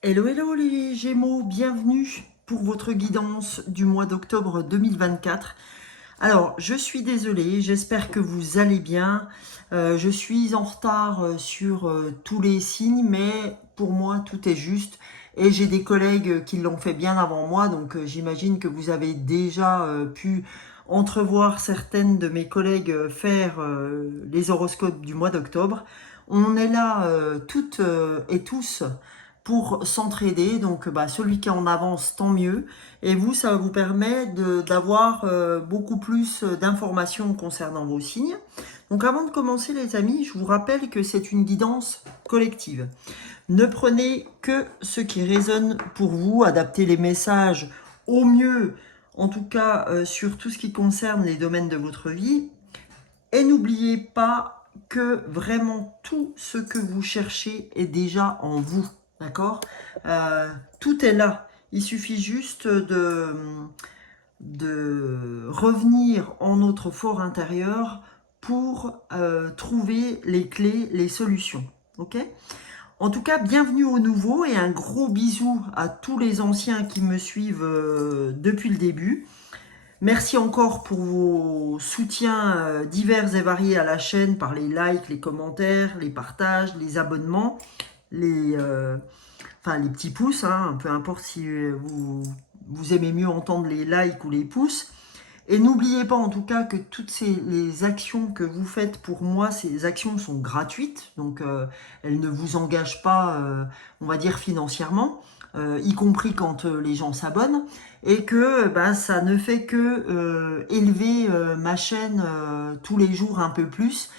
Hello, hello les Gémeaux, bienvenue pour votre guidance du mois d'octobre 2024. Alors, je suis désolée, j'espère que vous allez bien. Je suis en retard sur tous les signes, mais pour moi, tout est juste. Et j'ai des collègues qui l'ont fait bien avant moi, donc j'imagine que vous avez déjà pu entrevoir certaines de mes collègues faire les horoscopes du mois d'octobre. On est là toutes et tous pour s'entraider. Donc, celui qui en avance, tant mieux. Et vous, ça vous permet d'avoir beaucoup plus d'informations concernant vos signes. Donc, avant de commencer, les amis, je vous rappelle que c'est une guidance collective. Ne prenez que ce qui résonne pour vous, adaptez les messages au mieux, en tout cas sur tout ce qui concerne les domaines de votre vie. Et n'oubliez pas que vraiment tout ce que vous cherchez est déjà en vous. D'accord. Tout est là. Il suffit juste de revenir en notre fort intérieur pour trouver les clés, les solutions. Ok. En tout cas, bienvenue aux nouveaux et un gros bisou à tous les anciens qui me suivent depuis le début. Merci encore pour vos soutiens divers et variés à la chaîne par les likes, les commentaires, les partages, les abonnements, les petits pouces, hein, peu importe si vous aimez mieux entendre les likes ou les pouces. Et n'oubliez pas en tout cas que toutes les actions que vous faites pour moi, ces actions sont gratuites, donc elles ne vous engagent pas, on va dire financièrement, y compris quand les gens s'abonnent, et que ça ne fait que élever ma chaîne tous les jours un peu plus.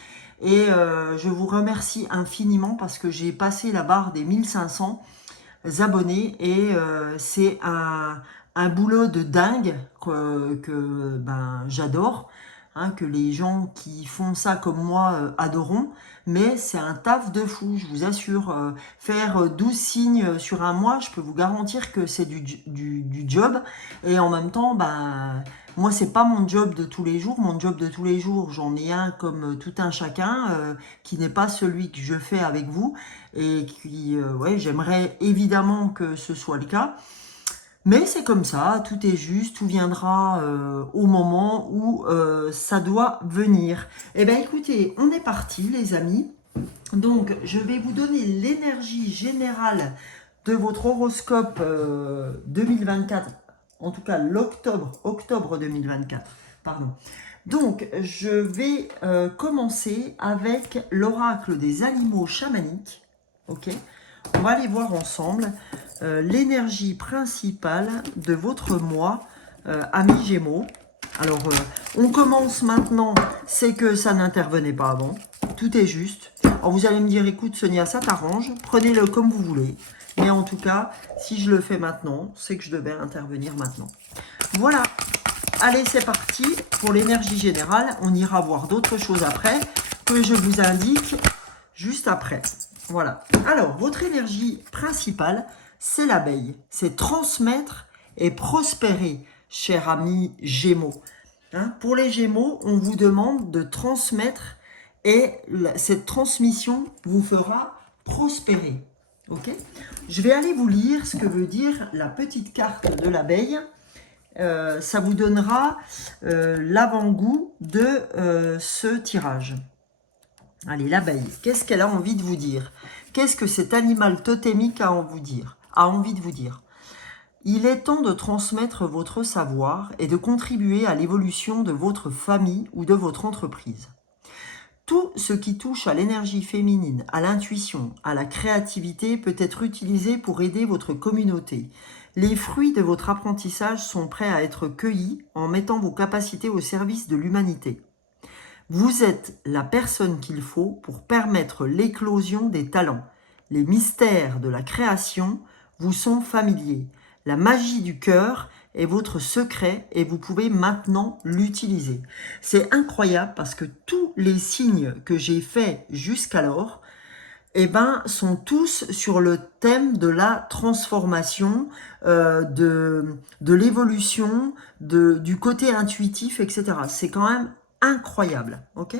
Et je vous remercie infiniment parce que j'ai passé la barre des 1500 abonnés et c'est un boulot de dingue que j'adore, hein, que les gens qui font ça comme moi adoreront, mais c'est un taf de fou, je vous assure. Faire 12 signes sur un mois, je peux vous garantir que c'est du job, et en même temps, moi c'est pas mon job de tous les jours. Mon job de tous les jours, j'en ai un comme tout un chacun, qui n'est pas celui que je fais avec vous, et qui, ouais, j'aimerais évidemment que ce soit le cas. Mais c'est comme ça, tout est juste, tout viendra au moment où ça doit venir. Eh bien écoutez, on est parti les amis. Donc je vais vous donner l'énergie générale de votre horoscope 2024, en tout cas octobre 2024. Pardon. Donc je vais commencer avec l'oracle des animaux chamaniques. Ok. On va aller voir ensemble l'énergie principale de votre mois, ami Gémeaux. Alors, on commence maintenant, c'est que ça n'intervenait pas avant, tout est juste. Alors vous allez me dire, écoute Sonia, ça t'arrange, prenez-le comme vous voulez. Mais en tout cas, si je le fais maintenant, c'est que je devais intervenir maintenant. Voilà, allez c'est parti pour l'énergie générale. On ira voir d'autres choses après, que je vous indique juste après. Voilà. Alors, votre énergie principale, c'est l'abeille. C'est transmettre et prospérer, cher ami Gémeaux. Hein, pour les Gémeaux, on vous demande de transmettre et cette transmission vous fera prospérer. Ok. Je vais aller vous lire ce que veut dire la petite carte de l'abeille. Ça vous donnera l'avant-goût de ce tirage. Allez, l'abeille, qu'est-ce qu'elle a envie de vous dire? Qu'est-ce que cet animal totémique a envie de vous dire? Il est temps de transmettre votre savoir et de contribuer à l'évolution de votre famille ou de votre entreprise. Tout ce qui touche à l'énergie féminine, à l'intuition, à la créativité peut être utilisé pour aider votre communauté. Les fruits de votre apprentissage sont prêts à être cueillis en mettant vos capacités au service de l'humanité. Vous êtes la personne qu'il faut pour permettre l'éclosion des talents. Les mystères de la création vous sont familiers. La magie du cœur est votre secret et vous pouvez maintenant l'utiliser. C'est incroyable parce que tous les signes que j'ai faits jusqu'alors sont tous sur le thème de la transformation, de l'évolution, du côté intuitif, etc. C'est quand même incroyable, ok?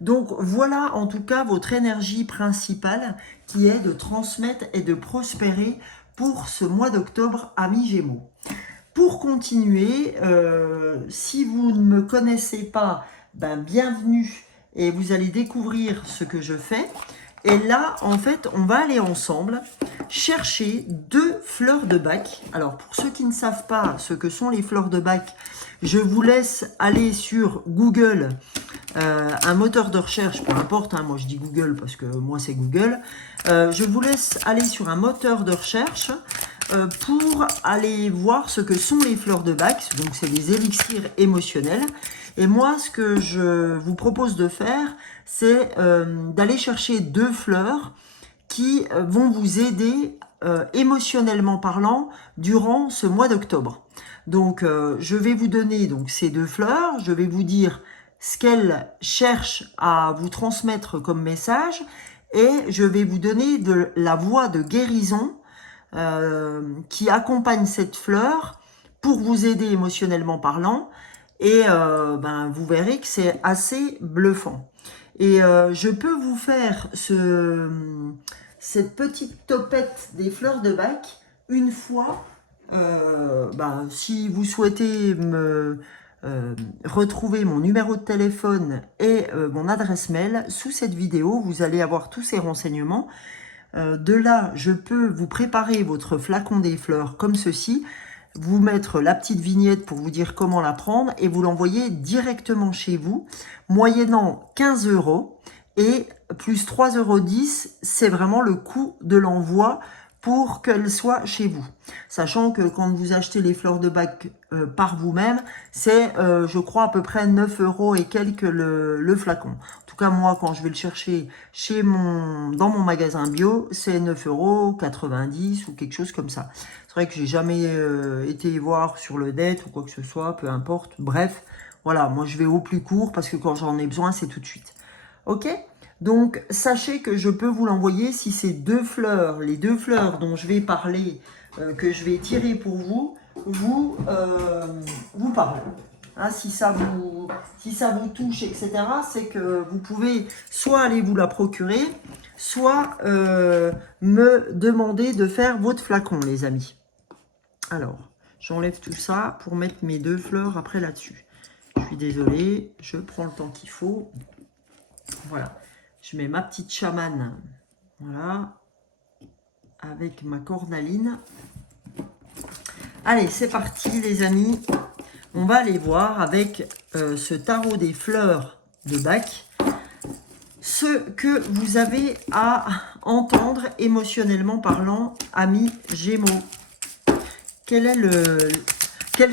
Donc voilà en tout cas votre énergie principale qui est de transmettre et de prospérer pour ce mois d'octobre, amis Gémeaux. Pour continuer, si vous ne me connaissez pas, ben bienvenue et vous allez découvrir ce que je fais. Et là, en fait, on va aller ensemble chercher 2 fleurs de bac. Alors, pour ceux qui ne savent pas ce que sont les fleurs de bac, je vous laisse aller sur Google, un moteur de recherche, peu importe, hein, moi je dis Google parce que moi c'est Google. Je vous laisse aller sur un moteur de recherche pour aller voir ce que sont les fleurs de bac. Donc c'est des élixirs émotionnels. Et moi, ce que je vous propose de faire, c'est d'aller chercher 2 fleurs qui vont vous aider émotionnellement parlant durant ce mois d'octobre. Donc, je vais vous donner donc ces 2 fleurs. Je vais vous dire ce qu'elles cherchent à vous transmettre comme message. Et je vais vous donner de la voie de guérison qui accompagne cette fleur pour vous aider émotionnellement parlant. Et ben, vous verrez que c'est assez bluffant. Et je peux vous faire cette petite topette des fleurs de bac une fois. Ben, si vous souhaitez me retrouver mon numéro de téléphone et mon adresse mail, sous cette vidéo, vous allez avoir tous ces renseignements. De là, je peux vous préparer votre flacon des fleurs comme ceci, vous mettre la petite vignette pour vous dire comment la prendre et vous l'envoyer directement chez vous, moyennant 15 € et plus 3,10 €, c'est vraiment le coût de l'envoi pour qu'elle soit chez vous. Sachant que quand vous achetez les fleurs de bac par vous-même, c'est je crois à peu près 9 € et quelques le flacon. En tout cas moi quand je vais le chercher dans mon magasin bio, c'est 9,90 € ou quelque chose comme ça. C'est vrai que j'ai jamais été voir sur le net ou quoi que ce soit, peu importe. Bref, voilà, moi je vais au plus court parce que quand j'en ai besoin, c'est tout de suite. Ok? Donc, sachez que je peux vous l'envoyer si ces 2 fleurs, les 2 fleurs dont je vais parler, que je vais tirer pour vous, vous parlent. Hein, si ça vous touche, etc., c'est que vous pouvez soit aller vous la procurer, soit me demander de faire votre flacon, les amis. Alors, j'enlève tout ça pour mettre mes 2 fleurs après là-dessus. Je suis désolée, je prends le temps qu'il faut. Voilà. Je mets ma petite chamane, voilà, avec ma cornaline. Allez, c'est parti les amis. On va aller voir avec ce tarot des fleurs de bac ce que vous avez à entendre émotionnellement parlant, amis Gémeaux. Quelles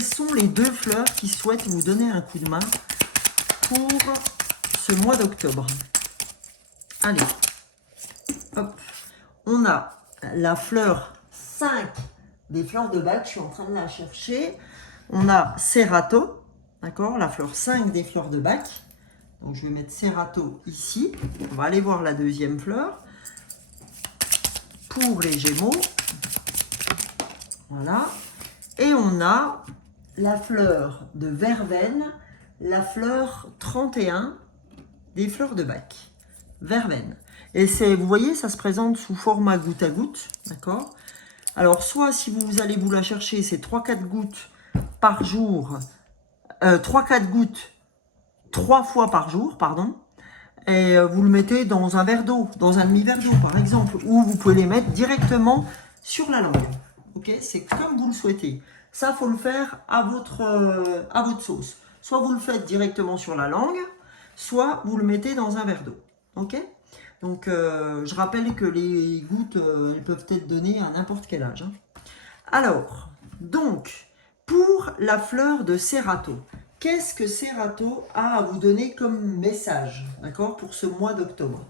sont les 2 fleurs qui souhaitent vous donner un coup de main pour ce mois d'octobre? Allez, hop, on a la fleur 5 des fleurs de bac, je suis en train de la chercher. On a Serrato, d'accord, la fleur 5 des fleurs de bac. Donc je vais mettre Serrato ici. On va aller voir la 2e fleur. Pour les Gémeaux, voilà. Et on a la fleur de Verveine, la fleur 31 des fleurs de bac. Verveine. Et vous voyez, ça se présente sous format goutte à goutte, d'accord? Alors, soit si vous allez vous la chercher, c'est 3-4 gouttes par jour, 3-4 gouttes 3 fois par jour, pardon, et vous le mettez dans un verre d'eau, dans un demi-verre d'eau par exemple, ou vous pouvez les mettre directement sur la langue. Ok, c'est comme vous le souhaitez. Ça, faut le faire à votre sauce. Soit vous le faites directement sur la langue, soit vous le mettez dans un verre d'eau. Ok? Donc, je rappelle que les gouttes, elles peuvent être données à n'importe quel âge. Hein. Alors, donc, pour la fleur de Serrato, qu'est-ce que Serrato a à vous donner comme message, d'accord, pour ce mois d'octobre?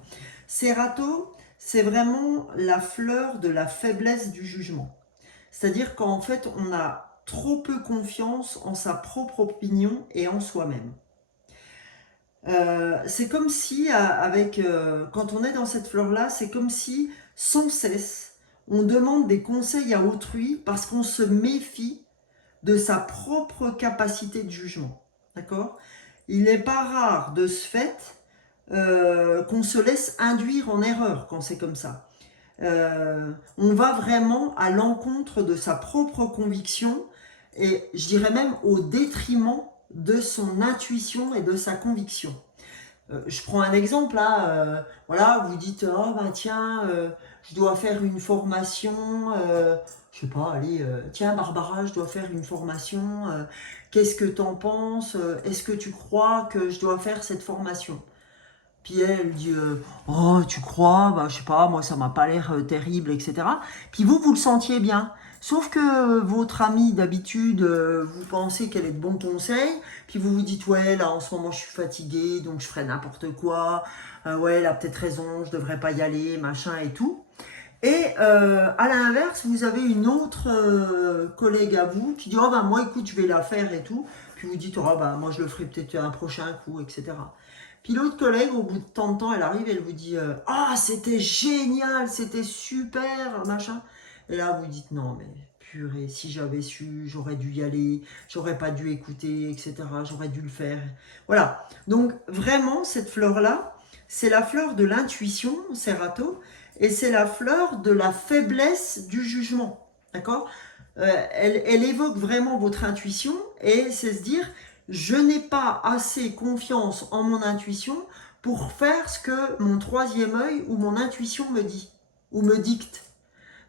Serrato, c'est vraiment la fleur de la faiblesse du jugement. C'est-à-dire qu'en fait, on a trop peu confiance en sa propre opinion et en soi-même. C'est comme si, quand on est dans cette fleur-là, c'est comme si, sans cesse, on demande des conseils à autrui parce qu'on se méfie de sa propre capacité de jugement. D'accord? Il n'est pas rare de ce fait qu'on se laisse induire en erreur quand c'est comme ça. On va vraiment à l'encontre de sa propre conviction et je dirais même au détriment de son intuition et de sa conviction. Je prends un exemple là, voilà, vous dites oh bah tiens, je dois faire une formation, je sais pas, allez, tiens Barbara, je dois faire une formation, qu'est-ce que t'en penses, est-ce que tu crois que je dois faire cette formation? Puis elle dit oh tu crois, bah je sais pas, moi ça m'a pas l'air terrible, etc. Puis vous le sentiez bien. Sauf que votre amie d'habitude, vous pensez qu'elle est de bons conseils, puis vous vous dites ouais là en ce moment je suis fatiguée donc je ferai n'importe quoi, ouais elle a peut-être raison, je devrais pas y aller, machin et tout. Et à l'inverse, vous avez une autre collègue à vous qui dit oh ben moi écoute je vais la faire et tout, puis vous dites oh ben moi je le ferai peut-être un prochain coup, etc. Puis l'autre collègue, au bout de tant de temps, elle arrive, elle vous dit ah c'était génial, c'était super, machin. Et là vous dites non mais purée, si j'avais su, j'aurais dû y aller, j'aurais pas dû écouter, etc. J'aurais dû le faire. Voilà. Donc vraiment cette fleur là, c'est la fleur de l'intuition, Serato, et c'est la fleur de la faiblesse du jugement. D'accord. Elle évoque vraiment votre intuition et c'est se dire je n'ai pas assez confiance en mon intuition pour faire ce que mon troisième œil ou mon intuition me dit ou me dicte.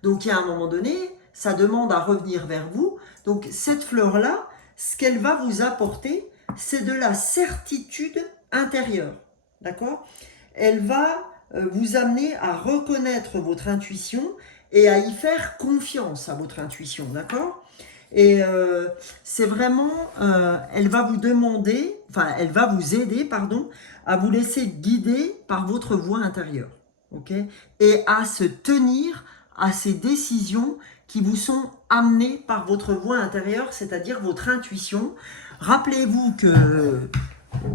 Donc il y a un moment donné, ça demande à revenir vers vous. Donc cette fleur-là, ce qu'elle va vous apporter, c'est de la certitude intérieure. D'accord? Elle va vous amener à reconnaître votre intuition et à y faire confiance à votre intuition. D'accord? Et c'est vraiment, elle va vous demander, enfin, elle va vous aider, pardon, à vous laisser guider par votre voix intérieure, ok? Et à se tenir à ces décisions qui vous sont amenées par votre voix intérieure, c'est-à-dire votre intuition. Rappelez-vous que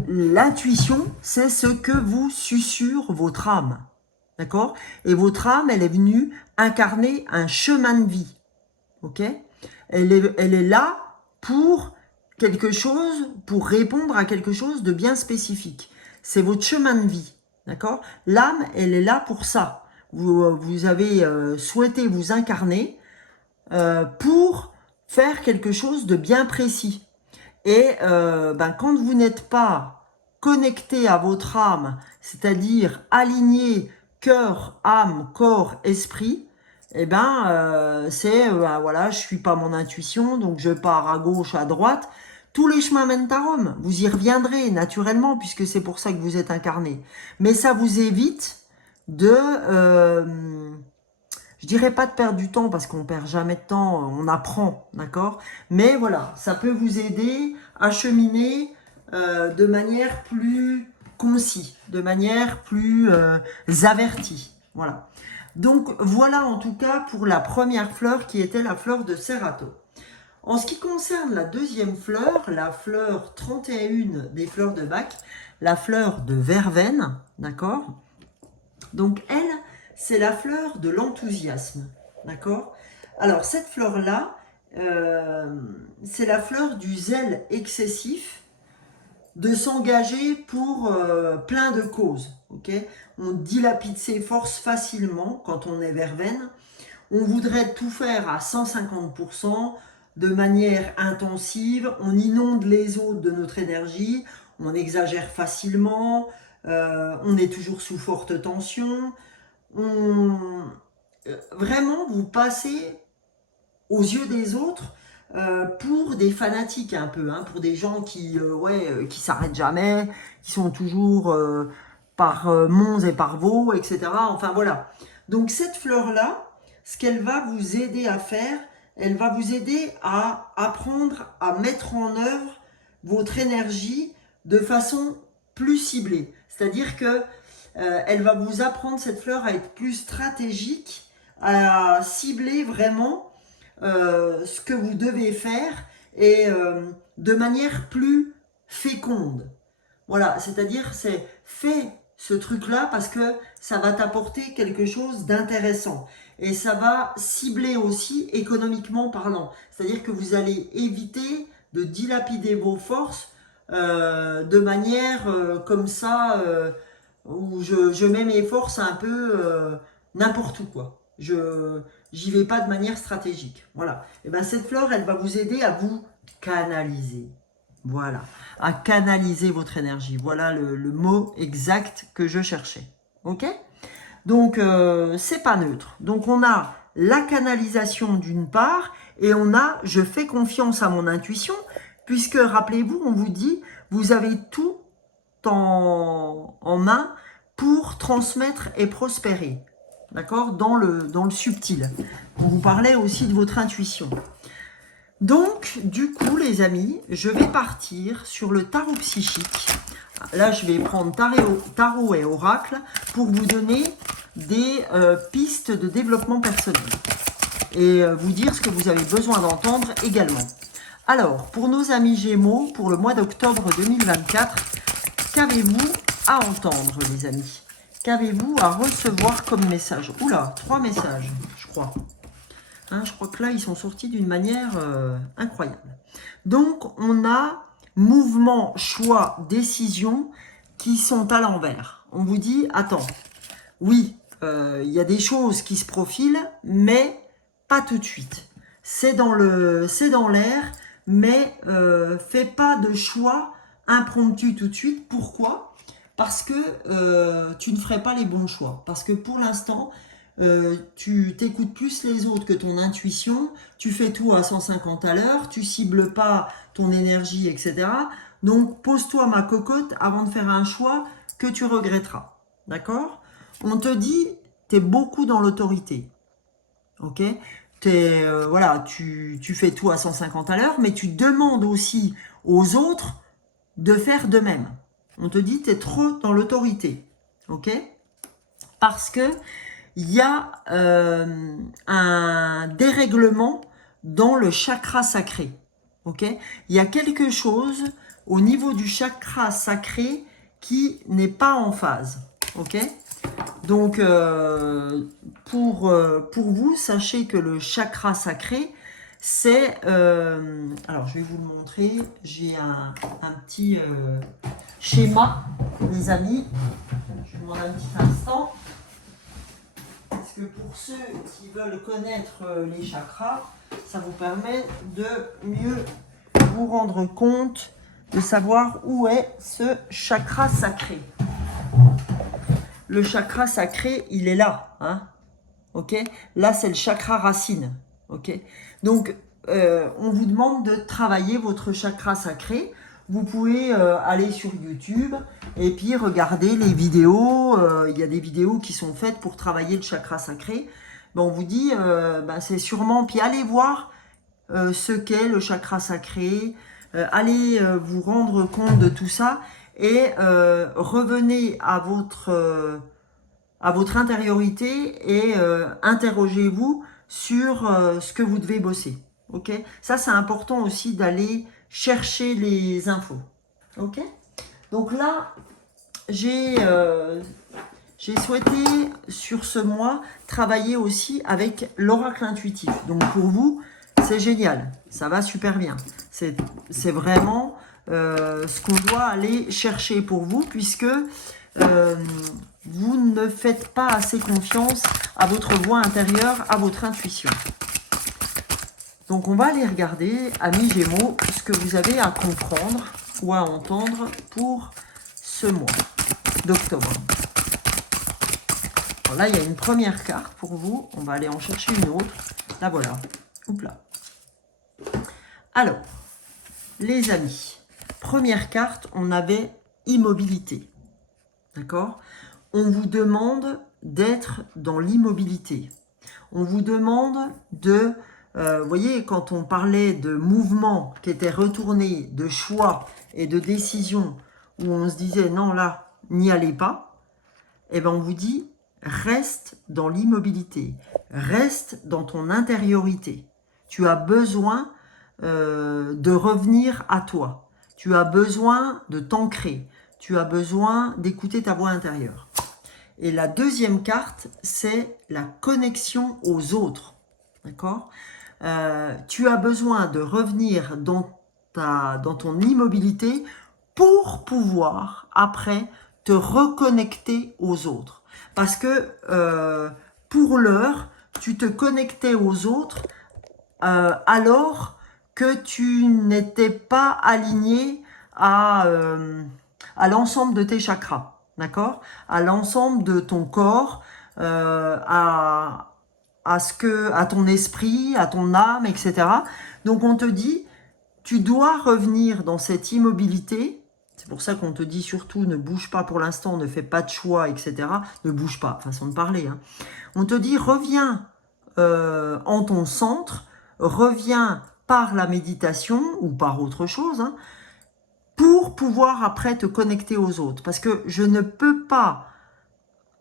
l'intuition, c'est ce que vous susurre votre âme, d'accord? Et votre âme, elle est venue incarner un chemin de vie, ok? Elle est là pour quelque chose, pour répondre à quelque chose de bien spécifique. C'est votre chemin de vie, d'accord? L'âme, elle est là pour ça. Vous avez souhaité vous incarner pour faire quelque chose de bien précis. Et quand vous n'êtes pas connecté à votre âme, c'est-à-dire aligné cœur, âme, corps, esprit, eh ben voilà, je suis pas mon intuition, donc je pars à gauche, à droite. Tous les chemins mènent à Rome. Vous y reviendrez naturellement puisque c'est pour ça que vous êtes incarné. Mais ça vous évite de, je dirais pas de perdre du temps parce qu'on perd jamais de temps, on apprend, d'accord. Mais voilà, ça peut vous aider à cheminer de manière plus concise, de manière plus avertie. Voilà. Donc voilà en tout cas pour la première fleur qui était la fleur de Serato. En ce qui concerne la deuxième fleur, la fleur 31 des fleurs de Bach, la fleur de Verveine, d'accord? Donc elle, c'est la fleur de l'enthousiasme, d'accord? Alors cette fleur-là, c'est la fleur du zèle excessif, de s'engager pour plein de causes, ok? On dilapide ses forces facilement quand on est verveine. On voudrait tout faire à 150%, de manière intensive. On inonde les autres de notre énergie. On exagère facilement. On est toujours sous forte tension. Vraiment, vous passez aux yeux des autres pour des fanatiques un peu, hein, pour des gens qui s'arrêtent jamais, qui sont toujours par monts et par veaux, etc. Enfin voilà. Donc cette fleur-là, ce qu'elle va vous aider à faire, elle va vous aider à apprendre à mettre en œuvre votre énergie de façon plus ciblée. C'est-à-dire que elle va vous apprendre, cette fleur, à être plus stratégique, à cibler vraiment ce que vous devez faire et de manière plus féconde. Voilà, c'est-à-dire c'est fais ce truc-là parce que ça va t'apporter quelque chose d'intéressant et ça va cibler aussi économiquement parlant. C'est-à-dire que vous allez éviter de dilapider vos forces de manière comme ça où je mets mes forces un peu n'importe où, quoi. J'y vais pas de manière stratégique. Voilà. Et bien cette fleur, elle va vous aider à vous canaliser. Voilà. À canaliser votre énergie. Voilà le mot exact que je cherchais. Ok? Donc, c'est pas neutre. Donc, on a la canalisation d'une part, et on a je fais confiance à mon intuition, puisque, rappelez-vous, on vous dit, vous avez tout en main pour transmettre et prospérer. D'accord, dans le subtil. On vous parlait aussi de votre intuition. Donc, du coup, les amis, je vais partir sur le tarot psychique. Là, je vais prendre tarot et oracle pour vous donner des pistes de développement personnel et vous dire ce que vous avez besoin d'entendre également. Alors, pour nos amis Gémeaux, pour le mois d'octobre 2024, qu'avez-vous à entendre, les amis? Qu'avez-vous à recevoir comme message? Oula, 3 messages, je crois. Hein, je crois que là, ils sont sortis d'une manière incroyable. Donc, on a mouvement, choix, décision qui sont à l'envers. On vous dit, attends, oui, il y a des choses qui se profilent, mais pas tout de suite. C'est dans l'air, mais fais pas de choix impromptu tout de suite. Pourquoi? Parce que tu ne ferais pas les bons choix. Parce que pour l'instant, tu t'écoutes plus les autres que ton intuition, tu fais tout à 150 à l'heure, tu cibles pas ton énergie, etc. Donc, pose-toi ma cocotte avant de faire un choix que tu regretteras. D'accord? On te dit, tu es beaucoup dans l'autorité. Ok? Voilà, tu fais tout à 150 à l'heure, mais tu demandes aussi aux autres de faire de même. On te dit, tu es trop dans l'autorité. Ok? Parce que il y a un dérèglement dans le chakra sacré. Ok? Il y a quelque chose au niveau du chakra sacré qui n'est pas en phase. Ok? Donc, pour vous, sachez que le chakra sacré, c'est... alors, je vais vous le montrer. J'ai un petit schéma, les amis. Je vous demande un petit instant. Parce que pour ceux qui veulent connaître les chakras, ça vous permet de mieux vous rendre compte, de savoir où est ce chakra sacré. Le chakra sacré, il est là, hein, ok? Là, c'est le chakra racine, ok? Donc, on vous demande de travailler votre chakra sacré. Vous pouvez aller sur YouTube et puis regarder les vidéos. Il y a des vidéos qui sont faites pour travailler le chakra sacré. Ben, on vous dit, c'est sûrement... Puis allez voir ce qu'est le chakra sacré. Allez vous rendre compte de tout ça. Et revenez à votre intériorité et interrogez-vous sur ce que vous devez bosser. Ok? Ça, c'est important aussi d'aller chercher les infos. Ok? Donc là, j'ai souhaité sur ce mois travailler aussi avec l'oracle intuitif. Donc pour vous, c'est génial, ça va super bien. C'est vraiment ce qu'on doit aller chercher pour vous, puisque vous ne faites pas assez confiance à votre voix intérieure, à votre intuition. Donc on va aller regarder, amis Gémeaux, ce que vous avez à comprendre ou à entendre pour ce mois d'octobre. Là, il y a une première carte pour vous. On va aller en chercher une autre. La voilà. Oups là. Alors, les amis, première carte, on avait immobilité. D'accord? On vous demande d'être dans l'immobilité. On vous demande de... vous voyez, quand on parlait de mouvement qui était retourné, de choix et de décision, où on se disait non, là, n'y allez pas, eh bien, on vous dit reste dans l'immobilité, reste dans ton intériorité. Tu as besoin de revenir à toi. Tu as besoin de t'ancrer. Tu as besoin d'écouter ta voix intérieure. Et la deuxième carte, c'est la connexion aux autres. D'accord? Tu as besoin de revenir dans ton immobilité pour pouvoir, après, te reconnecter aux autres. Parce que pour l'heure, tu te connectais aux autres alors que tu n'étais pas aligné à l'ensemble de tes chakras, d'accord? À l'ensemble de ton corps, à ton esprit, à ton âme, etc. Donc on te dit, tu dois revenir dans cette immobilité. C'est pour ça qu'on te dit surtout ne bouge pas pour l'instant, ne fais pas de choix, etc. Ne bouge pas, façon de parler. Hein. On te dit reviens en ton centre, reviens par la méditation ou par autre chose, hein, pour pouvoir après te connecter aux autres. Parce que je ne peux pas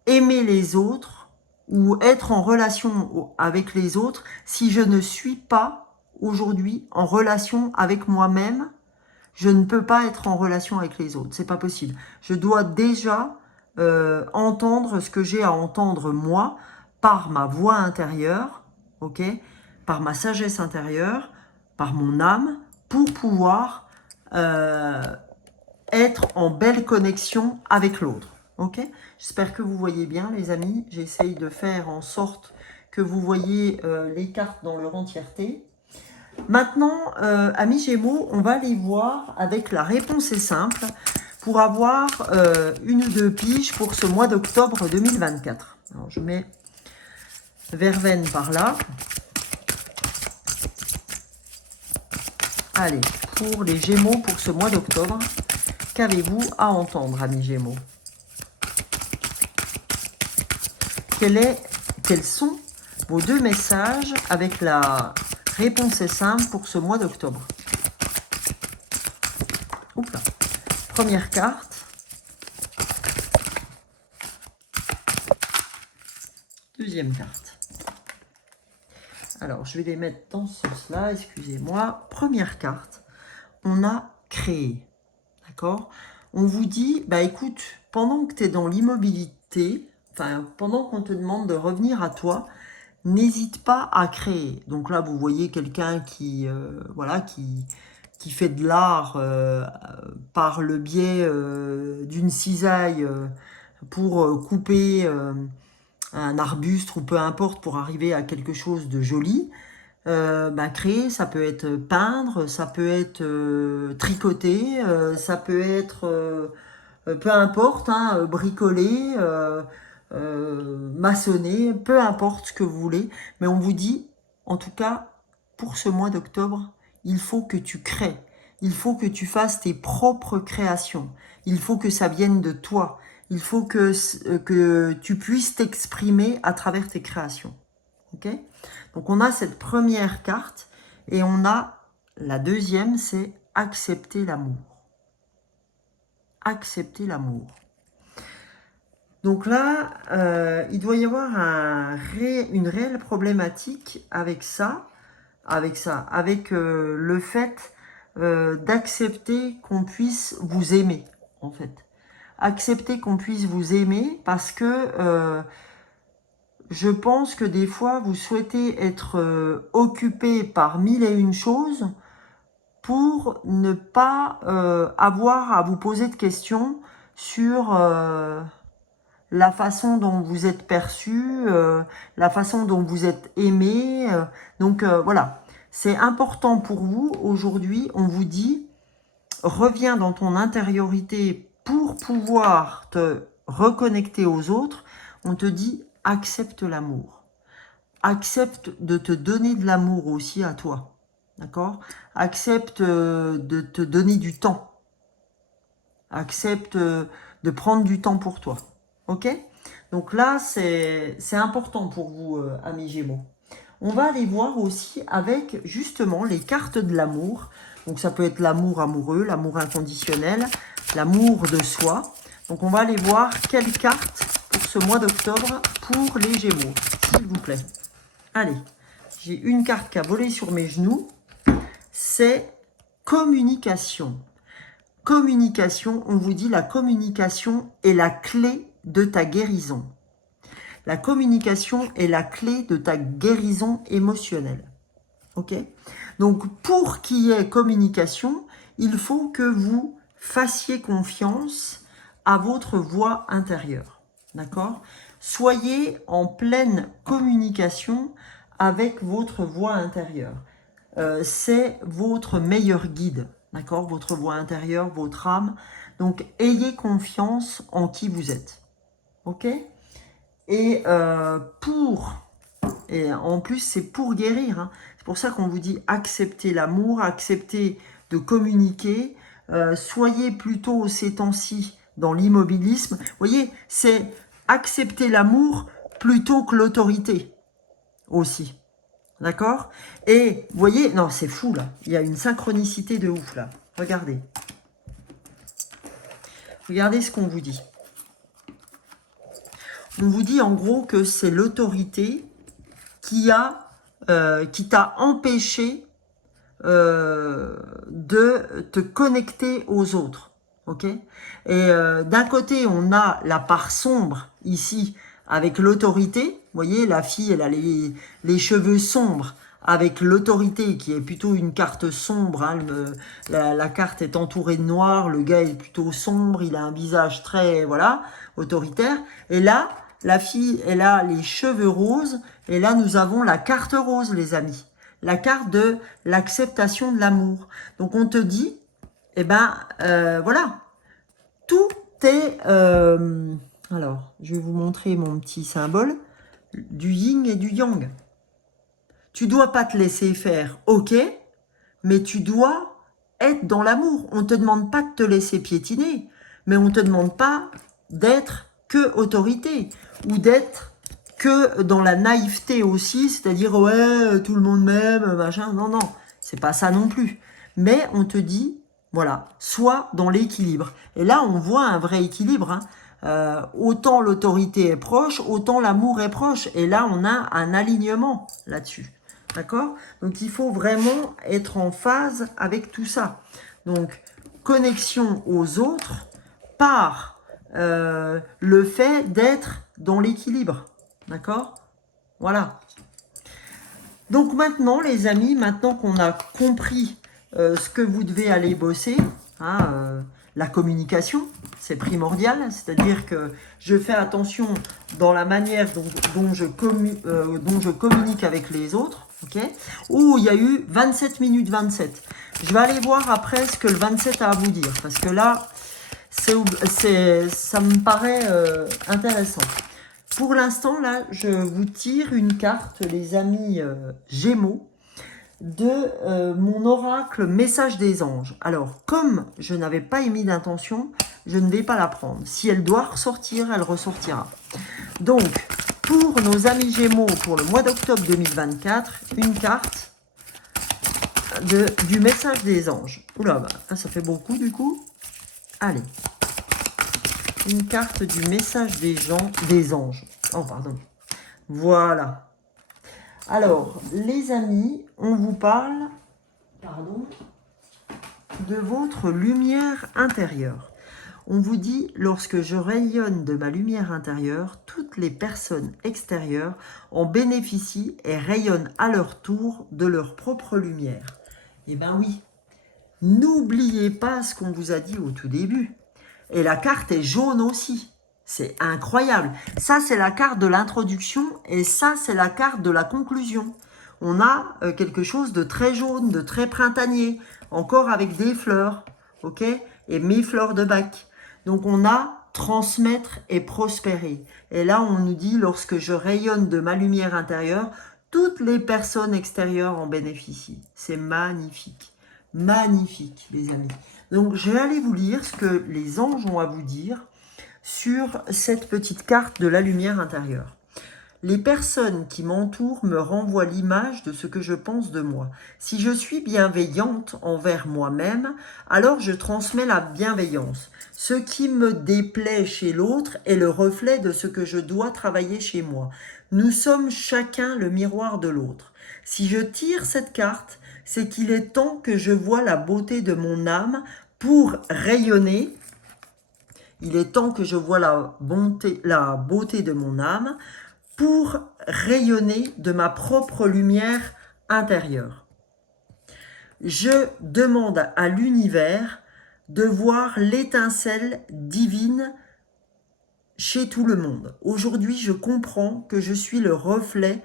aimer les autres ou être en relation avec les autres si je ne suis pas aujourd'hui en relation avec moi-même. Je ne peux pas être en relation avec les autres, c'est pas possible. Je dois déjà entendre ce que j'ai à entendre moi par ma voix intérieure, ok, par ma sagesse intérieure, par mon âme, pour pouvoir être en belle connexion avec l'autre. Ok, j'espère que vous voyez bien, les amis. J'essaye de faire en sorte que vous voyez les cartes dans leur entièreté. Maintenant, amis Gémeaux, on va les voir avec la réponse est simple pour avoir une ou deux piges pour ce mois d'octobre 2024. Alors, je mets verveine par là. Allez, pour les Gémeaux pour ce mois d'octobre, qu'avez-vous à entendre, amis Gémeaux? Quels sont vos deux messages avec la réponse est simple pour ce mois d'octobre? Oups là. Première carte. Deuxième carte. Alors, je vais les mettre dans ce sens-là, excusez-moi. Première carte, on a créé. D'accord? On vous dit, bah écoute, pendant que tu es dans l'immobilité, enfin, pendant qu'on te demande de revenir à toi, n'hésite pas à créer. Donc là, vous voyez quelqu'un qui, voilà, qui fait de l'art par le biais d'une cisaille pour couper un arbuste ou peu importe pour arriver à quelque chose de joli. Créer, ça peut être peindre, ça peut être tricoter, ça peut être peu importe, hein, bricoler, maçonner, peu importe ce que vous voulez. Mais on vous dit, en tout cas, pour ce mois d'octobre, il faut que tu crées. Il faut que tu fasses tes propres créations. Il faut que ça vienne de toi. Il faut que tu puisses t'exprimer à travers tes créations. Ok ? Donc on a cette première carte et on a la deuxième, c'est accepter l'amour. Accepter l'amour. Donc là, il doit y avoir une réelle problématique avec ça, avec le fait d'accepter qu'on puisse vous aimer, en fait. Accepter qu'on puisse vous aimer parce que je pense que des fois, vous souhaitez être occupé par mille et une choses pour ne pas avoir à vous poser de questions sur la façon dont vous êtes perçu, la façon dont vous êtes aimé. Donc voilà, c'est important pour vous. Aujourd'hui, on vous dit, reviens dans ton intériorité pour pouvoir te reconnecter aux autres. On te dit, accepte l'amour. Accepte de te donner de l'amour aussi à toi. D'accord? Accepte de te donner du temps. Accepte de prendre du temps pour toi. Ok? Donc là, c'est important pour vous, amis Gémeaux. On va aller voir aussi avec justement les cartes de l'amour. Donc ça peut être l'amour amoureux, l'amour inconditionnel, l'amour de soi. Donc on va aller voir quelles cartes pour ce mois d'octobre pour les Gémeaux, s'il vous plaît. Allez, j'ai une carte qui a volé sur mes genoux. C'est communication. Communication, on vous dit la communication est la clé de ta guérison. La communication est la clé de ta guérison émotionnelle. Ok? Donc, pour qu'il y ait communication, il faut que vous fassiez confiance à votre voix intérieure. D'accord? Soyez en pleine communication avec votre voix intérieure. C'est votre meilleur guide. D'accord? Votre voix intérieure, votre âme. Donc, ayez confiance en qui vous êtes. Ok? Et et en plus, c'est pour guérir. Hein. C'est pour ça qu'on vous dit accepter l'amour, accepter de communiquer. Soyez plutôt ces temps-ci dans l'immobilisme. Vous voyez, c'est accepter l'amour plutôt que l'autorité aussi. D'accord? Et vous voyez, non, c'est fou là. Il y a une synchronicité de ouf là. Regardez. Regardez ce qu'on vous dit. On vous dit en gros que c'est l'autorité qui t'a empêché de te connecter aux autres. Ok? Et d'un côté, on a la part sombre ici avec l'autorité. Vous voyez, la fille, elle a les cheveux sombres avec l'autorité qui est plutôt une carte sombre. Hein, la carte est entourée de noir, le gars est plutôt sombre, il a un visage très, voilà, autoritaire. Et là, la fille, elle a les cheveux roses. Et là, nous avons la carte rose, les amis. La carte de l'acceptation de l'amour. Donc, on te dit, eh ben, voilà, tout est... alors, je vais vous montrer mon petit symbole du yin et du yang. Tu dois pas te laisser faire, ok, mais tu dois être dans l'amour. On ne te demande pas de te laisser piétiner, mais on ne te demande pas d'être que autorité ou d'être que dans la naïveté aussi, c'est-à-dire ouais, tout le monde m'aime, machin. Non, non, c'est pas ça non plus. Mais on te dit, voilà, sois dans l'équilibre. Et là, on voit un vrai équilibre. Hein. Autant l'autorité est proche, autant l'amour est proche. Et là, on a un alignement là-dessus. D'accord? Donc, il faut vraiment être en phase avec tout ça. Donc, connexion aux autres par le fait d'être dans l'équilibre. D'accord? Voilà. Donc maintenant, les amis, maintenant qu'on a compris ce que vous devez aller bosser, hein, la communication, c'est primordial. C'est-à-dire que je fais attention dans la manière dont je communique avec les autres. Okay. Oh, il y a eu 27 minutes 27. Je vais aller voir après ce que le 27 a à vous dire. Parce que là, ça me paraît intéressant. Pour l'instant, là, je vous tire une carte, les amis Gémeaux, de mon oracle Message des Anges. Alors, comme je n'avais pas émis d'intention, je ne vais pas la prendre. Si elle doit ressortir, elle ressortira. Donc, pour nos amis Gémeaux, pour le mois d'octobre 2024, une carte du Message des Anges. Oula, bah, ça fait beaucoup du coup. Allez. Une carte du Message des Anges. Oh, pardon. Voilà. Alors, les amis, on vous parle, de votre lumière intérieure. On vous dit, lorsque je rayonne de ma lumière intérieure, toutes les personnes extérieures en bénéficient et rayonnent à leur tour de leur propre lumière. Eh bien oui, n'oubliez pas ce qu'on vous a dit au tout début. Et la carte est jaune aussi. C'est incroyable. Ça, c'est la carte de l'introduction et ça, c'est la carte de la conclusion. On a quelque chose de très jaune, de très printanier, encore avec des fleurs, ok? Et mes fleurs de bac. Donc, on a transmettre et prospérer. Et là, on nous dit, lorsque je rayonne de ma lumière intérieure, toutes les personnes extérieures en bénéficient. C'est magnifique. Magnifique, les amis. Donc, je vais aller vous lire ce que les anges ont à vous dire sur cette petite carte de la lumière intérieure. Les personnes qui m'entourent me renvoient l'image de ce que je pense de moi. Si je suis bienveillante envers moi-même, alors je transmets la bienveillance. Ce qui me déplaît chez l'autre est le reflet de ce que je dois travailler chez moi. Nous sommes chacun le miroir de l'autre. Si je tire cette carte, c'est qu'il est temps que je voie la beauté de mon âme pour rayonner. Il est temps que je voie la beauté de mon âme pour rayonner de ma propre lumière intérieure. Je demande à l'univers de voir l'étincelle divine chez tout le monde. Aujourd'hui, je comprends que je suis le reflet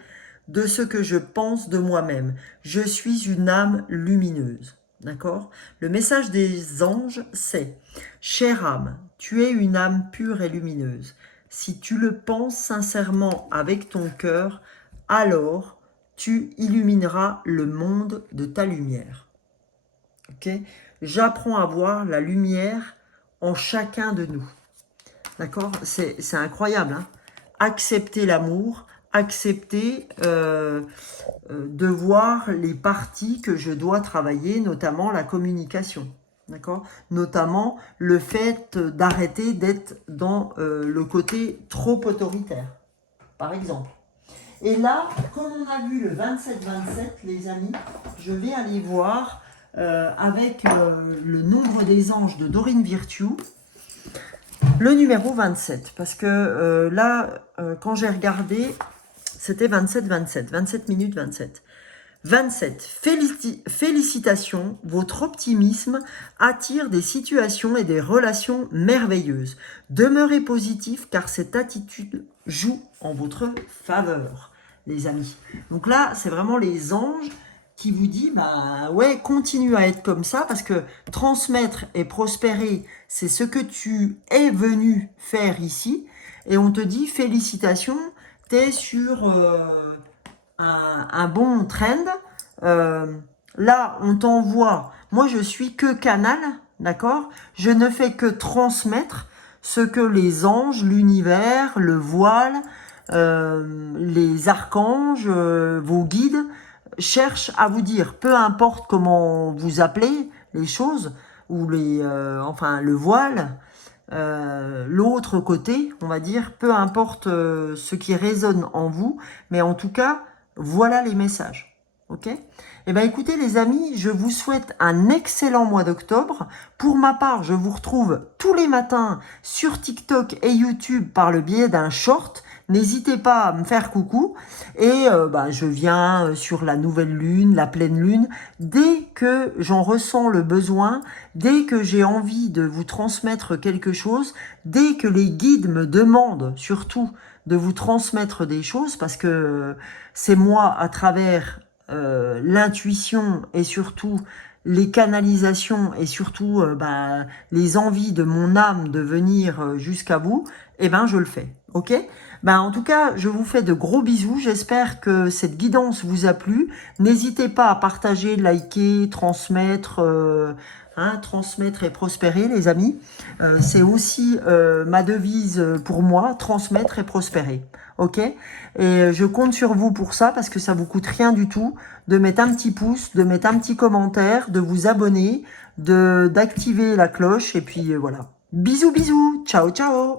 de ce que je pense de moi-même. Je suis une âme lumineuse. D'accord? Le message des anges, c'est « Chère âme, tu es une âme pure et lumineuse. Si tu le penses sincèrement avec ton cœur, alors tu illumineras le monde de ta lumière. » Ok? J'apprends à voir la lumière en chacun de nous. D'accord? C'est incroyable. Hein? Accepter l'amour, accepter de voir les parties que je dois travailler, notamment la communication. D'accord? Notamment le fait d'arrêter d'être dans le côté trop autoritaire, par exemple. Et là, comme on a vu le 27-27, les amis, je vais aller voir avec le nombre des anges de Dorine Virtue, le numéro 27, parce que là, quand j'ai regardé, c'était 27-27, 27 minutes 27. 27. Félicitations, votre optimisme attire des situations et des relations merveilleuses. Demeurez positif car cette attitude joue en votre faveur, les amis. Donc là, c'est vraiment les anges qui vous disent, bah ouais, continue à être comme ça parce que transmettre et prospérer, c'est ce que tu es venu faire ici. Et on te dit, félicitations, tu es sur un bon trend. Là, on t'envoie, moi je suis que canal, d'accord? Je ne fais que transmettre ce que les anges, l'univers, le voile, les archanges, vos guides cherchent à vous dire. Peu importe comment vous appelez les choses, ou enfin le voile, l'autre côté, on va dire, peu importe ce qui résonne en vous, mais en tout cas, voilà les messages. Ok? Eh bien, écoutez, les amis, je vous souhaite un excellent mois d'octobre. Pour ma part, je vous retrouve tous les matins sur TikTok et YouTube par le biais d'un short. N'hésitez pas à me faire coucou. Et je viens sur la nouvelle lune, la pleine lune. Dès que j'en ressens le besoin, dès que j'ai envie de vous transmettre quelque chose, dès que les guides me demandent surtout de vous transmettre des choses, parce que c'est moi à travers l'intuition et surtout les canalisations et surtout les envies de mon âme de venir jusqu'à vous, eh ben je le fais, ok? En tout cas, je vous fais de gros bisous, j'espère que cette guidance vous a plu. N'hésitez pas à partager, liker, transmettre, transmettre et prospérer, les amis. C'est aussi ma devise pour moi, transmettre et prospérer. Ok? Et je compte sur vous pour ça, parce que ça vous coûte rien du tout de mettre un petit pouce, de mettre un petit commentaire, de vous abonner, d'activer la cloche, et puis voilà. Bisous, bisous, ciao, ciao.